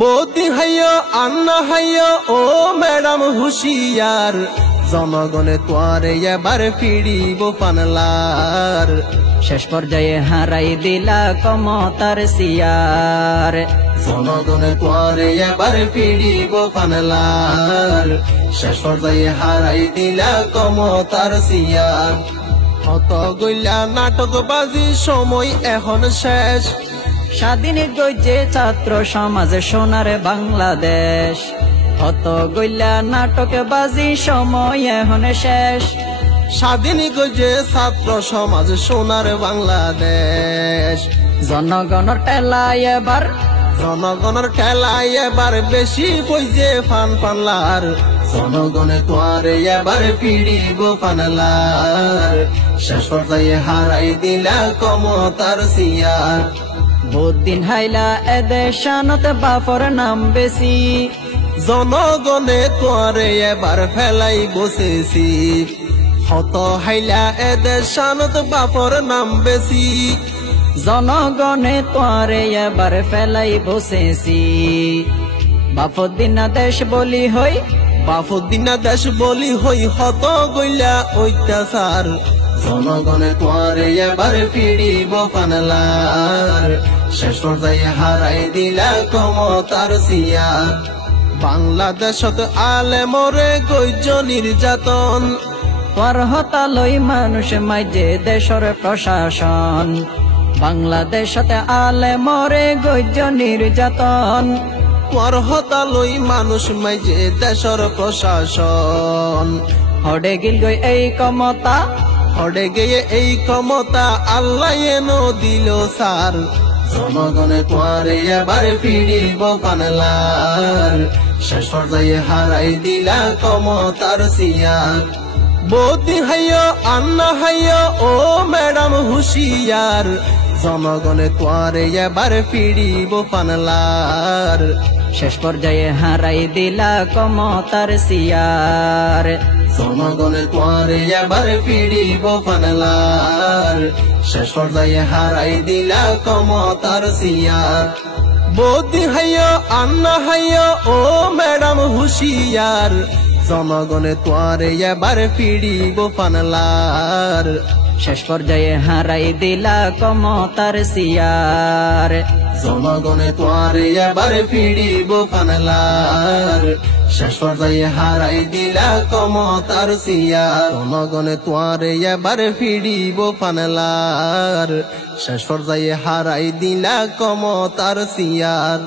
বৌদি হাইয় আন্না হাইয় ও ম্যাডাম হুশিয়ার, জনগণে তোয়ারে এবার ফিরিব পানলার। শেষ পর্যায়ে হারাই দিলা ক্ষমতার সিয়ার, জনগণে তোয়ারে এবার ফিরিব পানলার। শেষ পর্যায়ে হারাই দিলা ক্ষমতার সিয়ার। হত গইলা নাটকবাজি সময় এখন শেষ, স্বাধীন গইছে ছাত্র সমাজ সোনার বাংলাদেশ। হত গইলা নাটকবাজি সময় এখন শেষ, স্বাধীন গইছে ছাত্র সমাজ সোনার বাংলাদেশ। জনগণের টেলায় এবার, জনগণের খেলায় এবার বেশি পয়সে ফান পানলার। জনগণে তোয়ারে এবার ফিরিব পানলার। শেষ পর্যায়ে হারাই দিলা ক্ষমতার সিয়ার। বহুদিন হাইলা এদের শানত বাপর নাম বেশি, জনগণে তোয়ারে এবার ফেলাই বসেছি। হত হাইলা এদের শানত বাপর নাম বেশি, জনগণে তোরে এবার ফেলাই বসেছি। বাফুদ্দিনা দেশ বলি হই, বাফুদ্দিনা দেশ বলি হই হত গইলা অত্যাচার। জনগণে তোয়ারে এবার ফিরিব পানলার। শেষ পর্যায়ে হারাই দিলা ক্ষমতার সিয়ার। বাংলাদেশত আলেমরে গইজ নির্যাতন, তোর হতালই মানুষ মাঝে দেশর প্রশাসন। বাংলাদেশতে আলে মরে গজ্য নির্যাতন, তোর হতালই মানুষ মাঝে দেশর প্রশাসন। হড়ে গিল গই এই ক্ষমতা, হড়ে গিয়ে এই ক্ষমতা আল্লাহ এনো দিল সার। জনগণে তোয়ারে এবার ফিরিব পানলার। শেষ পর্যায়ে হারাই দিলা ক্ষমতার সিয়ার। বৌদি হাইয় আন্না হাইয় ও ম্যাডাম হুশিয়ার, জনগণে তোয়ারে এবার ফিরিব পানলার। শেষ পর্যায়ে হারাই দিলা ক্ষমতার সিয়ার। জনগণে তোয়ারে এবার ফিরিব পানলার। শেষ পর্যায়ে হারাই দিলা ক্ষমতার সিয়ার। বৌদি হাইয় আন্না হাইয় ও ম্যাডাম হুশিয়ার, জনগণে তোয়ারে এবার ফিরিব পানলার। শেষ পর্যায়ে হারাই দিলা ক্ষমতার সিয়ার। জনগণে তোয়ারে এবার ফিরিব পানলার। শেষ পর্যায়ে হারাই দিলা ক্ষমতার সিয়ার। জনগণে তোয়ারে এবার ফিরিব পানলার। শেষ পর্যায়ে হারাই দিলা ক্ষমতার সিয়ার।